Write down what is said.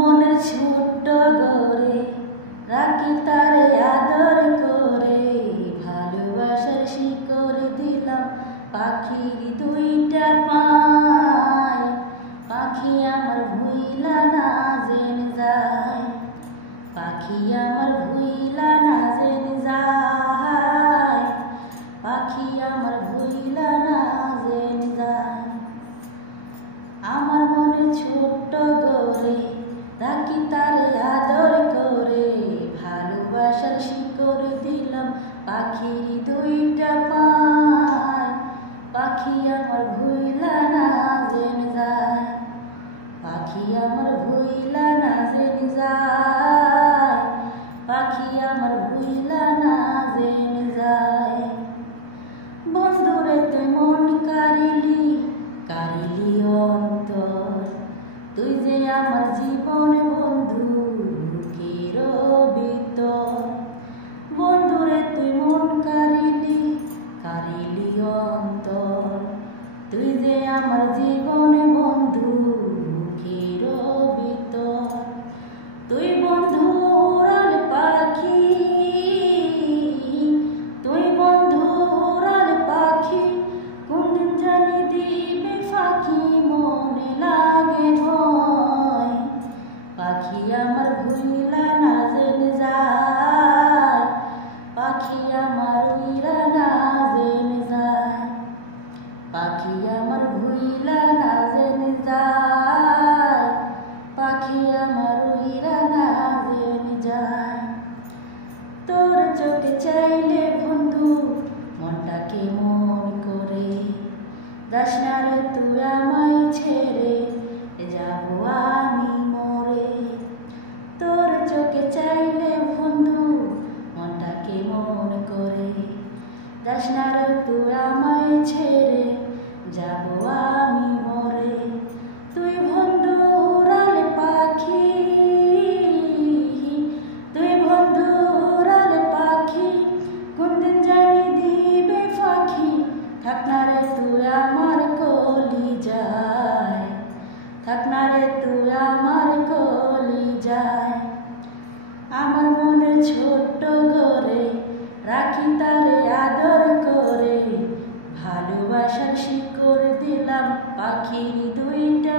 মনের ছোট্ট ঘরে রাখি তারে আদর করে, ভালোবাসার শিকড় দিলাম পাখির দুইটা পায়। পাখি আমার ভুইলা না জেনে যায়, পাখি আমার ভুইলা না জেনে যায়, পাখি আমার ভুইলা না জেনে যায়। আমার মনে ছোট্ট ঘরে রাখি তারে আদর করে, ভালোবাসার শিকড় দিলাম পাখির দুইটা পায়। পাখি আমার ভুইলা না জেনে যায়, পাখি আমার ভুইলা না জেনে যায়, পাখি আমার ভুইলা না জেনে যায়। বন্ধুরে তুই মন কারিলি কারিলি অন্তর, তুই যে আমার জীবন বন্ধু বুকের ভিতর। বন্ধুরে তুই মন কারিলি কারিলি অন্তর, তুই যে আমার জীবন বন্ধু বুকের ভিতর। তুই বন্ধু উড়াল পাখি, তুই বন্ধু উড়াল পাখি, কোনদিন জানি দিবে ফাঁকি মনে লাগে ভয়। পাখি আমার ভুইলা না জেনে যায়, পাখি আমার উইরা না জেনে যায়, পাখি আমার ভুইলা না জেনে যায়, পাখি আমার উইরা না জেনে যায়। তোর চোখে চাইলে বন্ধু মনটাকে মন করে, যাস না রে তুই আমায় ছেড়ে যাবো আমি মরে। তোর চোখে চাইলে বন্ধু মনটাকে মন করে, যাস না রে তুই আমায় ছেড়ে যাবো আমি মরে। তুই বন্ধু উড়াল পাখি, তুই বন্ধু উড়াল পাখি, কোনদিন জানি দিবে ফাঁকি। থাক না রে তুই আমার কলিজায়, থাক না রে তুই আমার কলিজায়। আমার মনের ছোট্ট ঘরে রাখি তারে আদর করে, ভালোবাসার শিকড় দিলাম পাখির দুইটা